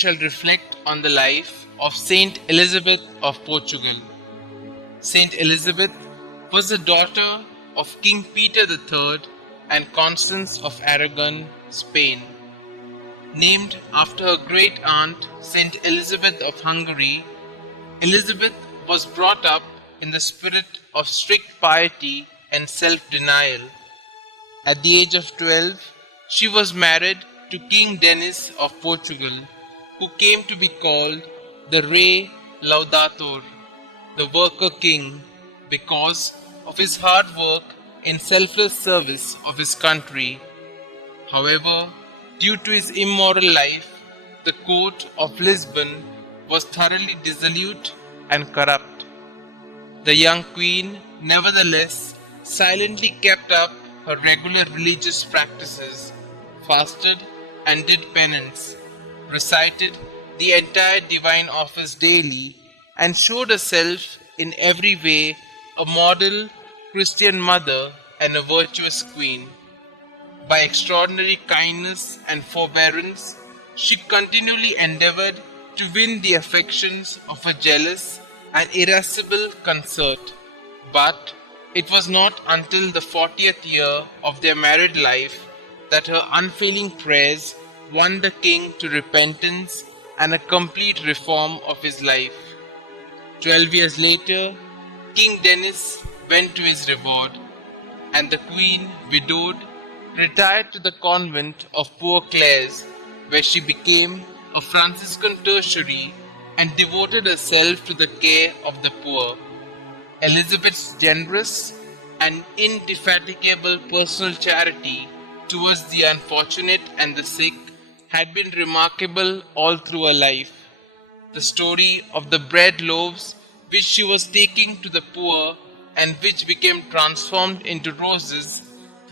shall reflect on the life of St Elizabeth of Portugal. St Elizabeth was the daughter of King Peter III and Constance of Aragon, Spain. Named after her great aunt St Elizabeth of Hungary, Elizabeth was brought up in the spirit of strict piety and self-denial. At the age of 12, she was married to King Denis of Portugal, who came to be called the Rei Laudator, the Worker King, because of his hard work in selfless service of his country. However, due to his immoral life, the court of Lisbon was thoroughly dissolute and corrupt. The young queen, nevertheless, silently kept up her regular religious practices, fasted and did penance, recited the entire divine office daily, and showed herself in every way a model Christian mother and a virtuous queen. By extraordinary kindness and forbearance, she continually endeavored to win the affections of a jealous and irascible consort. But it was not until the 40th year of their married life that her unfailing prayers won the king to repentance and a complete reform of his life. 12 years later, King Denis went to his reward, and the queen, widowed, retired to the convent of Poor Clares, where she became a Franciscan tertiary and devoted herself to the care of the poor. Elizabeth's generous and indefatigable personal charity towards the unfortunate and the sick had been remarkable all through her life. The story of the bread loaves which she was taking to the poor and which became transformed into roses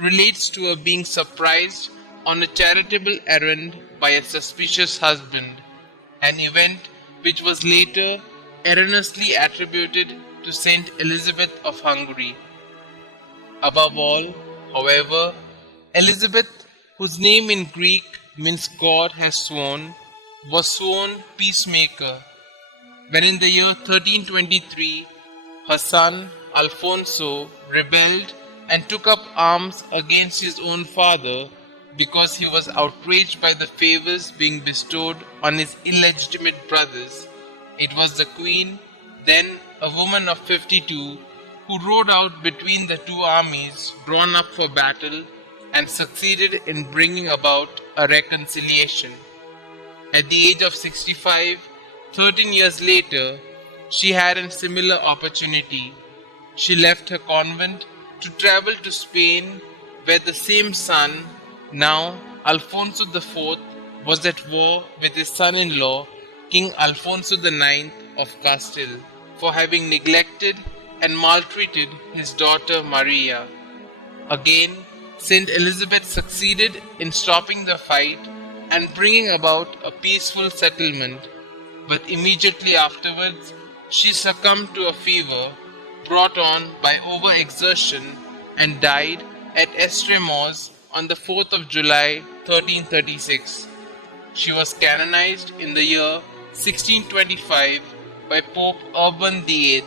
relates to her being surprised on a charitable errand by a suspicious husband, an event which was later erroneously attributed to St Elizabeth of Hungary. Above all, however, Elizabeth, whose name in Greek means God has sworn, was sworn peacemaker. When in the year 1323, her son Alfonso rebelled and took up arms against his own father because he was outraged by the favors being bestowed on his illegitimate brothers, it was the queen, then a woman of 52, who rode out between the two armies drawn up for battle and succeeded in bringing about a reconciliation. At the age of 65, 13 years later, she had a similar opportunity. She left her convent to travel to Spain, where the same son, now Alfonso IV, was at war with his son-in-law, King Alfonso IX of Castile, for having neglected and maltreated his daughter Maria. Again, St. Elizabeth succeeded in stopping the fight and bringing about a peaceful settlement, but immediately afterwards she succumbed to a fever brought on by overexertion and died at Estremoz on the 4th of July 1336. She was canonized in the year 1625 by Pope Urban VIII.